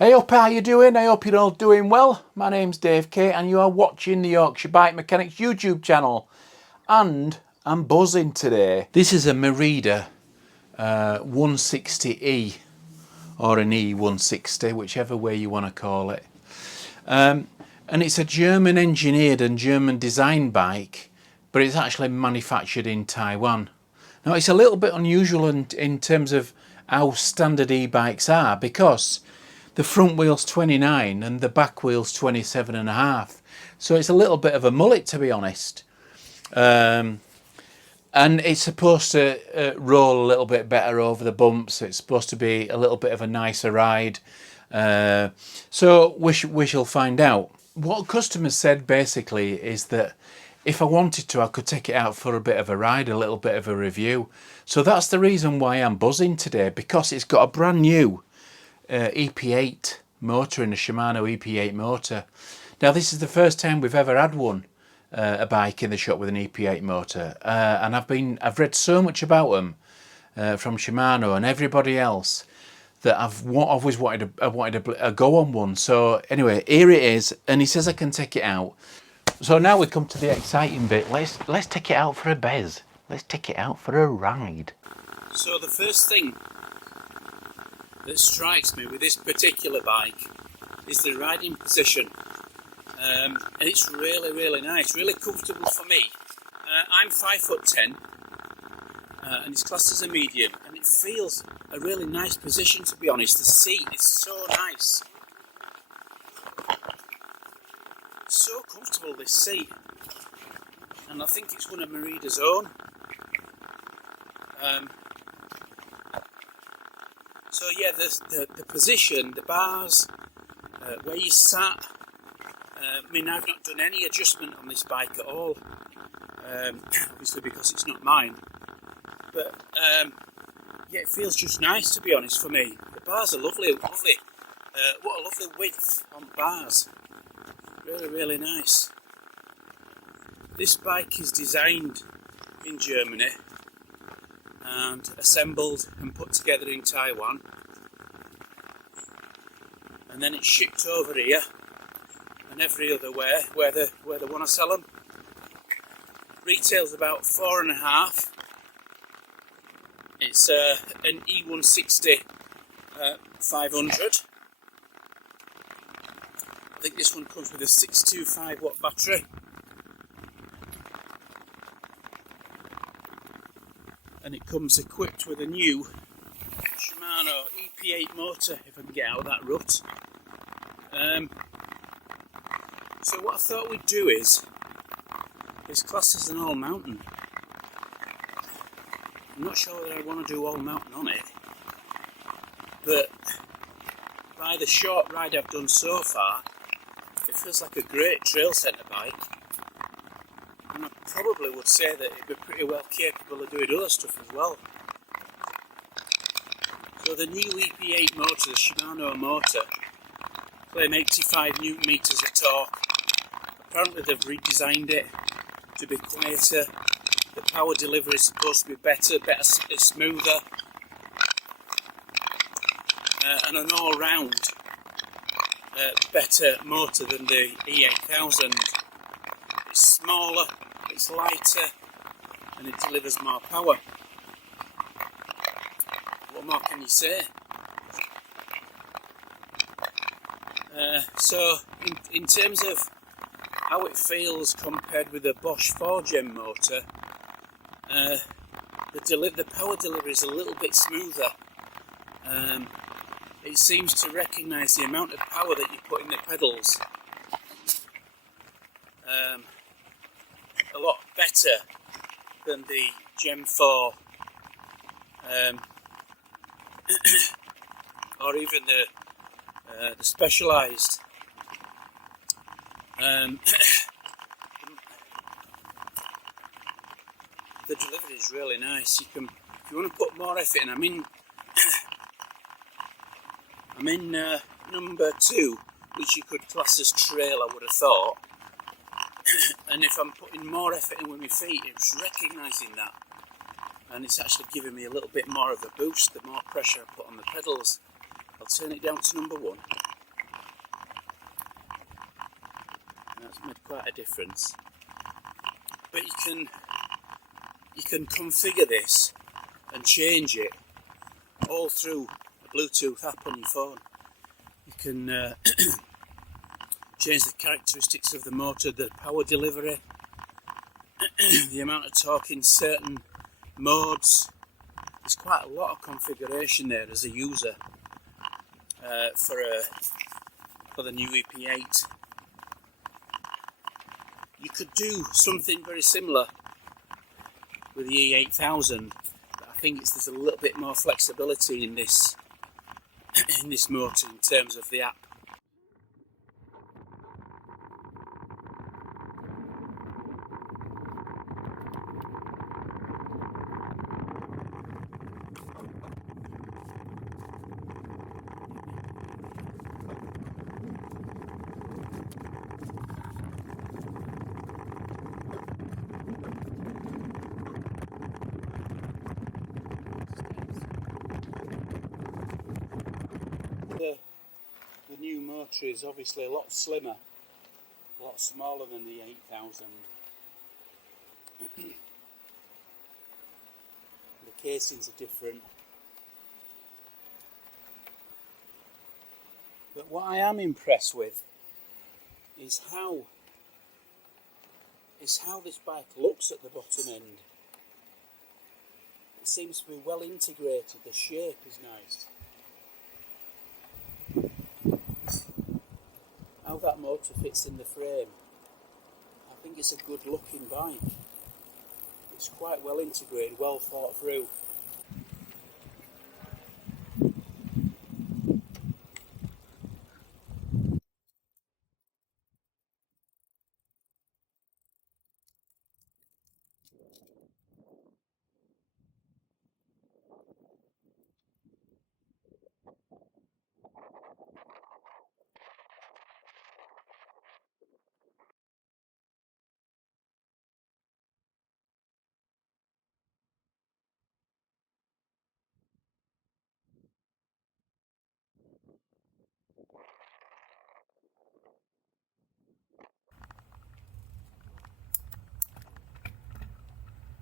Hey up, how you doing? I hope you're all doing well. My name's Dave K and you are watching the Yorkshire Bike Mechanics YouTube channel. And I'm buzzing today. This is a Merida 160E or an e160, whichever way you want to call it. And it's a German engineered and German designed bike, but it's actually manufactured in Taiwan. Now it's a little bit unusual in terms of how standard e-bikes are, because the front wheel's 29 and the back wheel's 27.5. So it's a little bit of a mullet, to be honest. And it's supposed to roll a little bit better over the bumps. It's supposed to be a little bit of a nicer ride. So we shall find out. What customers said basically is that if I wanted to, I could take it out for a bit of a ride, a little bit of a review. So that's the reason why I'm buzzing today, because it's got a brand new EP8 motor in a Shimano EP8 motor. Now this is the first time we've ever had one, a bike in the shop with an EP8 motor, and I've read so much about them from Shimano and everybody else that I've always wanted a go on one. So anyway, here it is, and he says I can take it out. So now we come to the exciting bit. Let's take it out for a bez. Let's take it out for a ride. So the first thing that strikes me with this particular bike is the riding position, and it's really nice, really comfortable for me. I'm 5'10", and it's classed as a medium, and it feels a really nice position, to be honest. The seat is so nice, so comfortable, this seat, and I think it's one of Merida's own. So yeah, the position, the bars, where you sat, I mean, I've not done any adjustment on this bike at all, obviously because it's not mine, but yeah, it feels just nice, to be honest, for me. The bars are lovely, what a lovely width on the bars, really nice. This bike is designed in Germany and assembled and put together in Taiwan, and then it's shipped over here and every other where they want to sell them. Retails about 4.5. It's an e160 500. I think this one comes with a 625 watt battery. And it comes equipped with a new Shimano EP8 motor, if I can get out of that rut. So what I thought we'd do is, this class is an all mountain. I'm not sure that I want to do all mountain on it, but by the short ride I've done so far, it feels like a great trail centre bike. And I probably would say that it'd be pretty well capable of doing other stuff as well. So the new EP8 motor, the Shimano motor, claim 85 Newton meters of torque. Apparently they've redesigned it to be quieter. The power delivery is supposed to be better, smoother, and an all-round better motor than the E8000. It's smaller, it's lighter, and it delivers more power. What more can you say? So in terms of how it feels compared with the Bosch 4Gen motor, the power delivery is a little bit smoother. It seems to recognise the amount of power that you put in the pedals a lot better than the Gen 4 or even the Specialized. The delivery is really nice. If you want to put more effort in, I'm in number 2, which you could class as trail, I would have thought. And if I'm putting more effort in with my feet, it's recognising that, and it's actually giving me a little bit more of a boost the more pressure I put on the pedals. I'll turn it down to number 1. That's made quite a difference. But you can configure this and change it all through a Bluetooth app on your phone. You can change the characteristics of the motor, the power delivery, the amount of torque in certain modes. There's quite a lot of configuration there as a user for the new EP8. You could do something very similar with the E8000, but I think there's a little bit more flexibility in this motor in terms of the app. The new motor is obviously a lot slimmer, a lot smaller than the 8000. The casings are different. But what I am impressed with is how this bike looks at the bottom end. It seems to be well integrated, the shape is nice. How that motor fits in the frame, I think it's a good looking bike. It's quite well integrated, well thought through.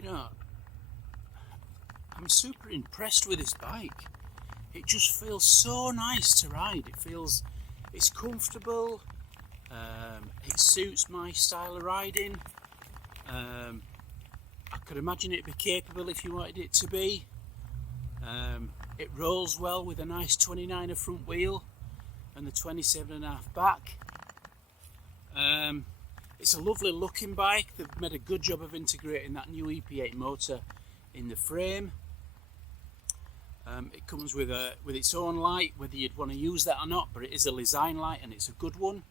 You know, I'm super impressed with this bike. It just feels so nice to ride. It's comfortable. It suits my style of riding. I could imagine it'd be capable if you wanted it to be. It rolls well with a nice 29er front wheel and the 27.5 back. It's a lovely looking bike. They've made a good job of integrating that new EP8 motor in the frame. It comes with its own light, whether you'd want to use that or not, but it is a design light and it's a good one.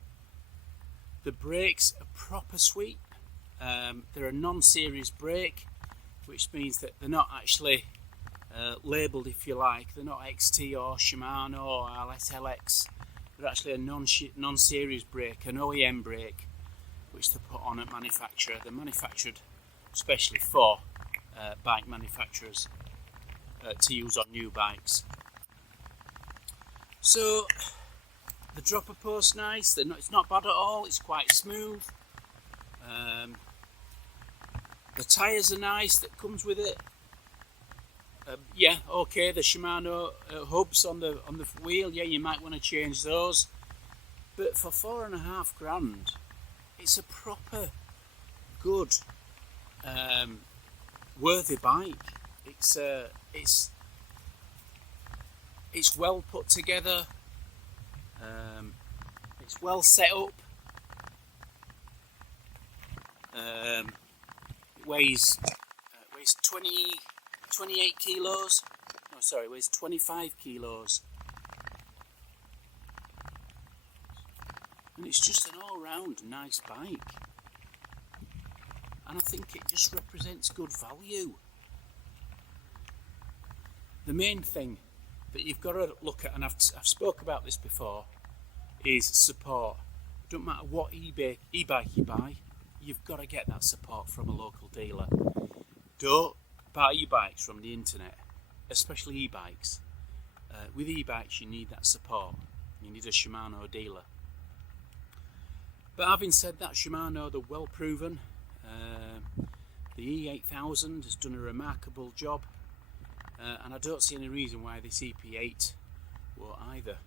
The brakes are proper sweet. They're a non-series brake, which means that they're not actually labelled, if you like. They're not XT or Shimano or LSLX. They're actually a non-series brake, an OEM brake, which they put on at manufacturer. They're manufactured especially for bike manufacturers to use on new bikes. So the dropper post's nice. It's not bad at all. It's quite smooth. The tyres are nice that comes with it. Yeah, okay. The Shimano hubs on the wheel. Yeah, you might want to change those. But for £4,500, it's a proper good, worthy bike. It's well put together. It's well set up. It weighs 28 kilos. No, sorry, it weighs 25 kilos. And it's just an all-round nice bike. And I think it just represents good value. The main thing that you've got to look at, and I've spoke about this before, is support. Don't matter what e-bike you buy, you've got to get that support from a local dealer. Don't buy your bikes from the internet, especially e-bikes. With e-bikes, you need that support. You need a Shimano dealer. But having said that, Shimano, they're well proven. The E8000 has done a remarkable job, and I don't see any reason why this EP8 won't either.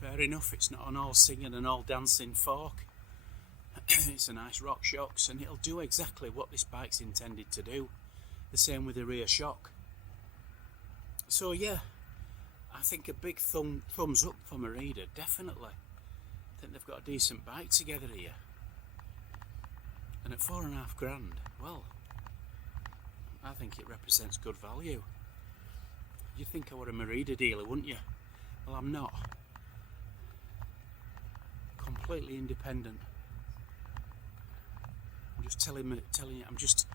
Fair enough, it's not an all singing and all dancing fork. It's a nice rock shocks, and it'll do exactly what this bike's intended to do. The same with the rear shock. So yeah, I think a big thumbs up for Merida, definitely. I think they've got a decent bike together here. And at £4,500, well, I think it represents good value. You'd think I were a Merida dealer, wouldn't you? Well, I'm not. Completely independent. I'm just telling you, I'm just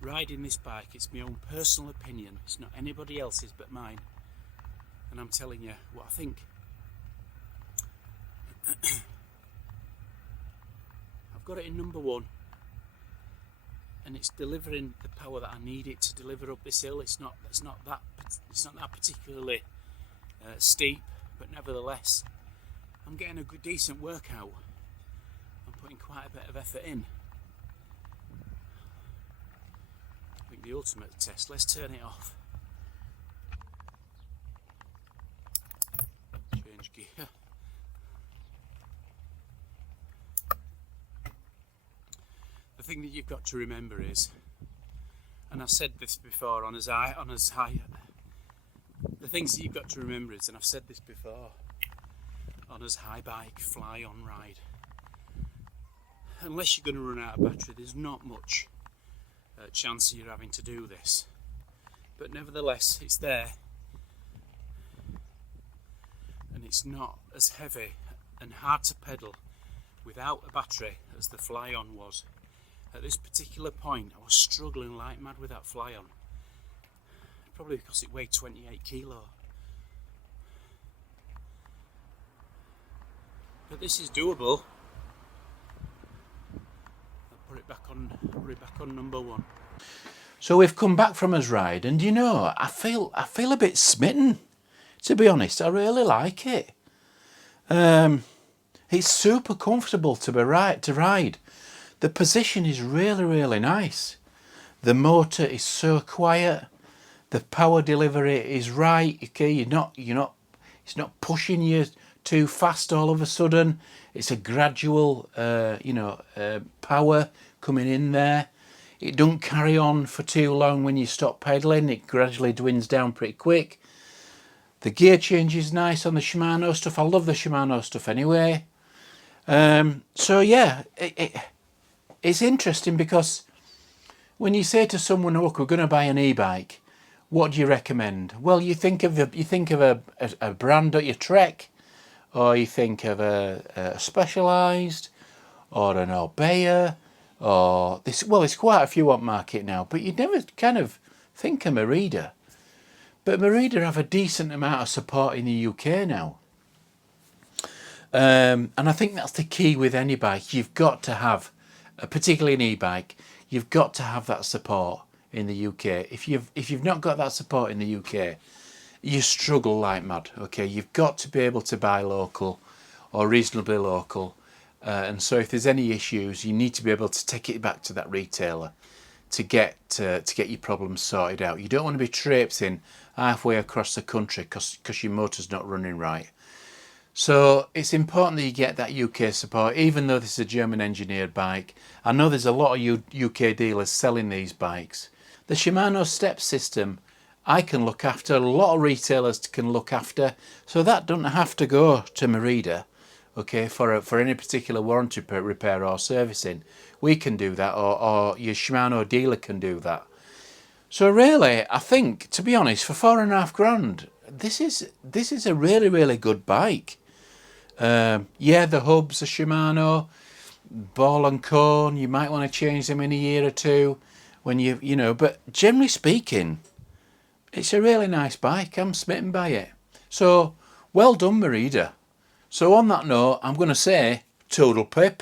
riding this bike. It's my own personal opinion. It's not anybody else's but mine. And I'm telling you what I think. I've got it in number 1, and it's delivering the power that I need it to deliver up this hill. It's not that particularly steep, but nevertheless, I'm getting a good, decent workout. I'm putting quite a bit of effort in. I think the ultimate test. Let's turn it off. Change gear. The thing that you've got to remember is, and I've said this before on as high, the things that you've got to remember is, and I've said this before, on as high bike, fly on ride. Unless you're going to run out of battery, there's not much chance of you having to do this. But nevertheless, it's there, and it's not as heavy and hard to pedal without a battery as the fly on was. At this particular point, I was struggling like mad with that fly on, probably because it weighed 28 kilo. But this is doable. I'll put it back on number 1. So we've come back from his ride, and you know, I feel a bit smitten. To be honest, I really like it. It's super comfortable to ride. The position is really, really nice. The motor is so quiet. The power delivery is right. Okay, it's not pushing you too fast all of a sudden. It's a gradual, power coming in there. It don't carry on for too long when you stop pedaling. It gradually dwindles down pretty quick. The gear change is nice on the Shimano stuff. I love the Shimano stuff anyway. So yeah, it's interesting because when you say to someone, "Look, we're going to buy an e-bike," what do you recommend? Well, you think of a brand that you Trek, or you think of a Specialized, or an Orbea, or this. Well, there's quite a few on market now, but you'd never kind of think of Merida. But Merida have a decent amount of support in the UK now. And I think that's the key with any bike. You've got to have, particularly an e-bike, you've got to have that support in the UK. If you've not got that support in the UK, you struggle like mad. Okay, you've got to be able to buy local or reasonably local, and so if there's any issues, you need to be able to take it back to that retailer to get your problems sorted out. You don't want to be traipsing halfway across the country because your motor's not running right. So it's important that you get that UK support, even though this is a German engineered bike. I know there's a lot of UK dealers selling these bikes. The Shimano step system I can look after, a lot of retailers can look after, so that doesn't have to go to Merida, okay, for any particular warranty repair or servicing. We can do that, or your Shimano dealer can do that. So really, I think, to be honest, for £4,500, this is a really, really good bike. Yeah, the hubs are Shimano, ball and cone. You might want to change them in a year or two when but generally speaking, it's a really nice bike. I'm smitten by it. So well done, Merida. So on that note, I'm going to say toodle pip.